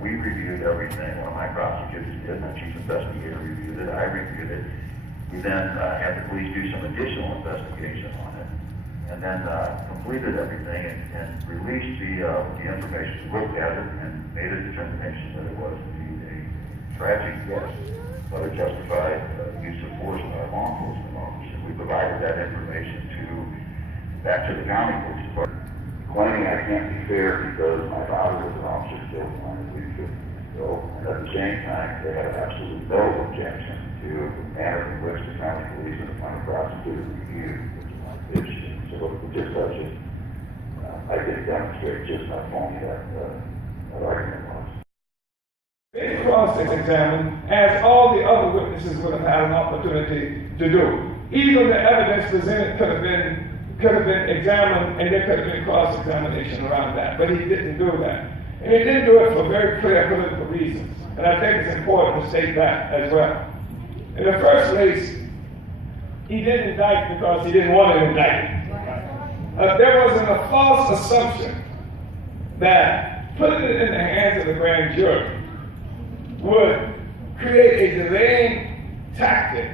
we reviewed everything. One of my prosecutors did, my chief investigator reviewed it, I reviewed it. We then had the police do some additional investigation on it, and then completed everything and released the information, looked at it, and made a determination that it was indeed a tragic death, but a justified use of force by a law enforcement officer. We provided that information back to the county police department, claiming I can't be fair because my father was an officer killed when I was 50 years old. And at the same time, they had absolutely no objection to the manner in which the county police and the county prosecutor reviewed this issue. So it just does it, I think, demonstrate just how phony that argument was. They cross-examined, as all the other witnesses would have had an opportunity to do. Even the evidence presented could have been examined, and there could have been cross-examination around that, but he didn't do that. And he didn't do it for very clear political reasons, and I think it's important to state that as well. In the first place, he didn't indict because he didn't want to indict. There was a false assumption that putting it in the hands of the grand jury would create a delaying tactic,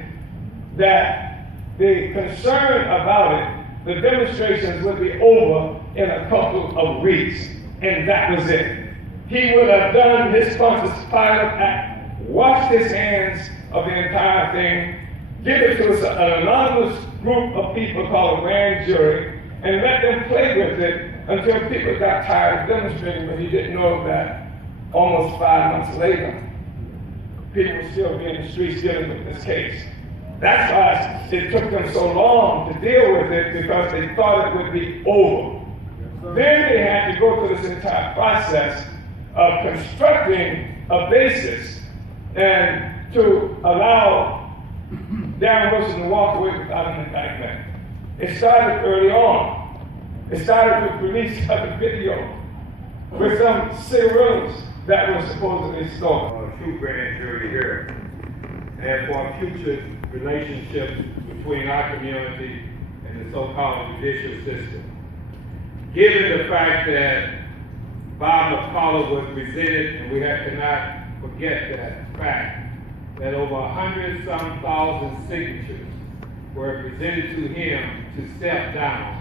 that the concern about it, the demonstrations would be over in a couple of weeks, and that was it. He would have done his Pontius Pilate act, washed his hands of the entire thing, give it to an anonymous group of people called a grand jury, and let them play with it until people got tired of demonstrating, but he didn't know that almost 5 months later, people would still be in the streets dealing with this case. That's why it took them so long to deal with it, because they thought it would be over. Then they had to go through this entire process of constructing a basis and to allow Darren Wilson to walk away without an indictment. It started early on. It started with release of the video with some cigarillos that were supposedly stolen. True grand jury here, and for future relationships between our community and the so-called judicial system. Given the fact that Bob McCullough was presented, and we cannot forget that fact, that over 100-some thousand signatures were presented to him to step down.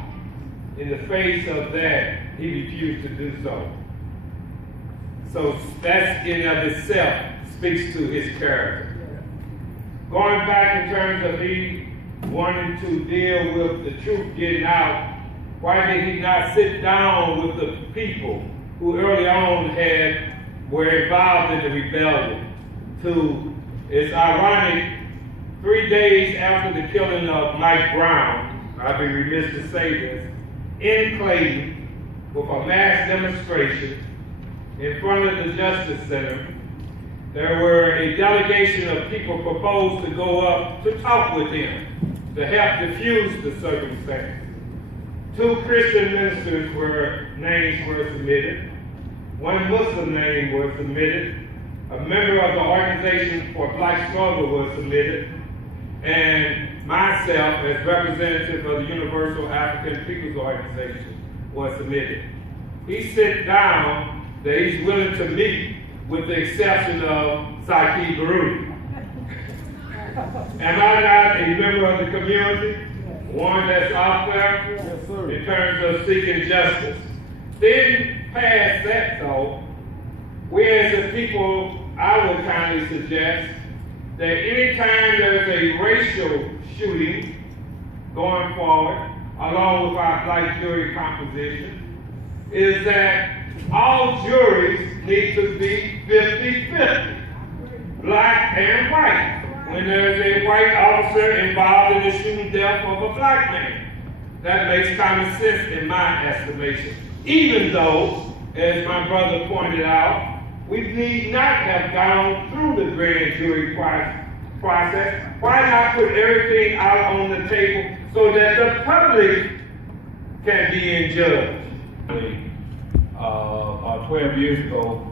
In the face of that, he refused to do so. So that in of itself speaks to his character. Going back in terms of he wanting to deal with the truth getting out, why did he not sit down with the people who early on were involved in the rebellion? It's ironic, 3 days after the killing of Mike Brown, I'd be remiss to say this, in Clayton, with a mass demonstration in front of the Justice Center, there were a delegation of people proposed to go up to talk with him, to help diffuse the circumstance. 2 Christian ministers names were submitted. 1 Muslim name was submitted. A member of the Organization for Black Struggle was submitted. And myself, as representative of the Universal African People's Organization, was submitted. He sat down that he's willing to meet, with the exception of Saki Baruti. Am I not a member of the community? One that's out there in terms of seeking justice. Then past that though, we as a people, I would kindly suggest that anytime there's a racial shooting going forward, along with our black jury composition, is that all juries need to be 50-50, black and white. When there's a white officer involved in the shooting death of a black man, that makes common sense in my estimation. Even though, as my brother pointed out, we need not have gone through the grand jury process. Why not put everything out on the table so that the public can be judged? 12 years ago,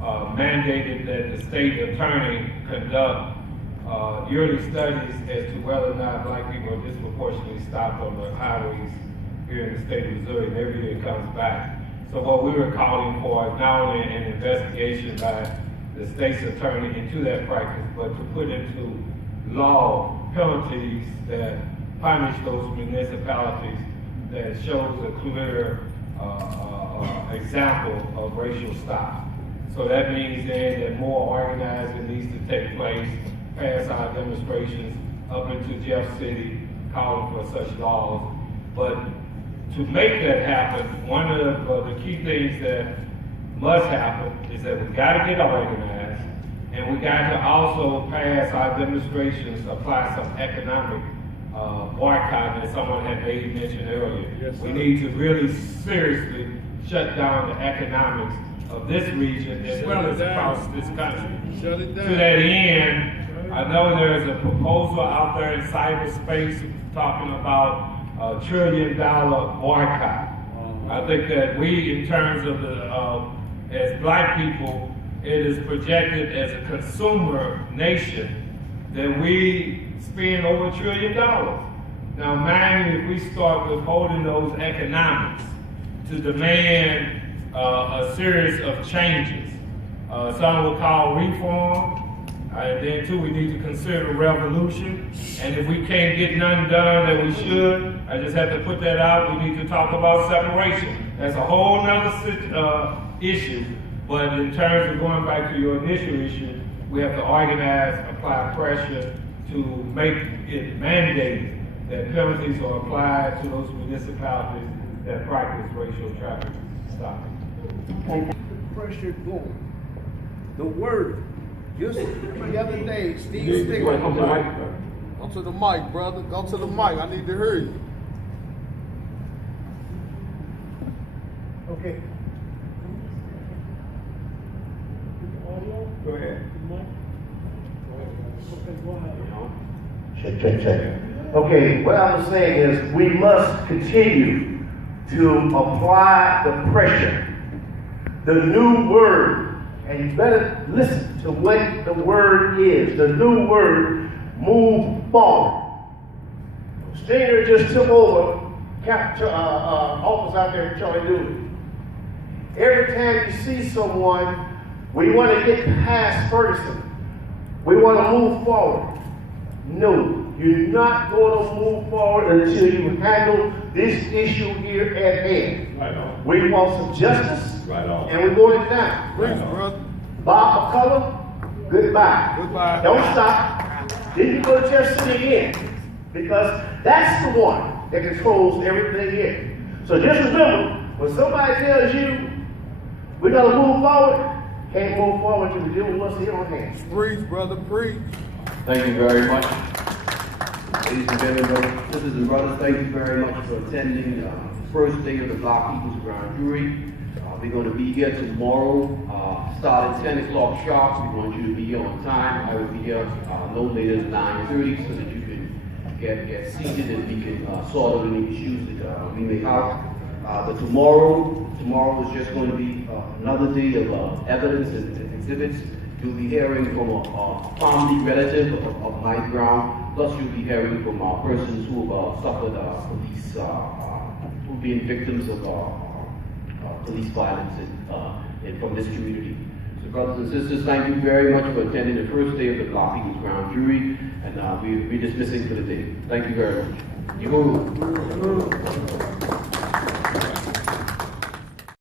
mandated that the state attorney conduct yearly studies as to whether or not black people are disproportionately stopped on the highways here in the state of Missouri, and every year it comes back. So what we were calling for is not only an investigation by the state's attorney into that practice, but to put into law penalties that punish those municipalities that shows a clear example of racial style. So that means then that more organizing needs to take place, pass our demonstrations up into Jeff City, calling for such laws. But to make that happen, one of the key things that must happen is that we got to get organized, and we got to also pass our demonstrations, apply some economic boycott that someone had made mention earlier. Yes, we need to really seriously shut down the economics of this region as well as across this country. Shut it down. To that end, I know there's a proposal out there in cyberspace talking about a $1 trillion boycott. I think that we, in terms of as black people, it is projected as a consumer nation that we spend over $1 trillion. Now, mind you, if we start withholding those economics to demand a series of changes, some will call reform, and then too, we need to consider revolution. And if we can't get none done that we should, I just have to put that out, we need to talk about separation. That's a whole nother issue. But in terms of going back to your initial issue, we have to organize, apply pressure to make it mandated that penalties are applied to those municipalities that practice racial traffic stopping. The pressure going. The word. Just the other day, Steve Stickler. Go to the mic, brother. Go to the mic. I need to hear you. Okay. Go ahead. Check. Okay, what I'm saying is we must continue to apply the pressure. The new word, and you better listen to what the word is. The new word, move forward. Stringer just took over office out there in Charlie Dooley. Every time you see someone, we want to get past Ferguson. We want to move forward. No, you're not going to move forward until you handle this issue here at hand. Right on. We want some justice, Right on. and we want it now. Preach, brother. Bob of color, goodbye. Goodbye. Don't stop. Then you go to Jeff City again, because that's the one that controls everything here. So just remember, when somebody tells you we got to move forward, can't move forward until we deal with what's here on hand. Preach, brother. Preach. Thank you very much. Ladies and gentlemen, sisters and brothers, thank you very much for attending the first day of the Black People's Grand Jury. We're going to be here tomorrow, start at 10 o'clock sharp. We want you to be here on time. I will be here no later than 9:30 so that you can get seated and we can sort out any issues that we may have. But tomorrow is just going to be another day of evidence and exhibits. You'll be hearing from a family relative of Mike Brown, plus you'll be hearing from persons who have suffered police, who've been victims of police violence from this community. So brothers and sisters, thank you very much for attending the first day of the Black People's Grand Jury, and we're dismissing for the day. Thank you very much.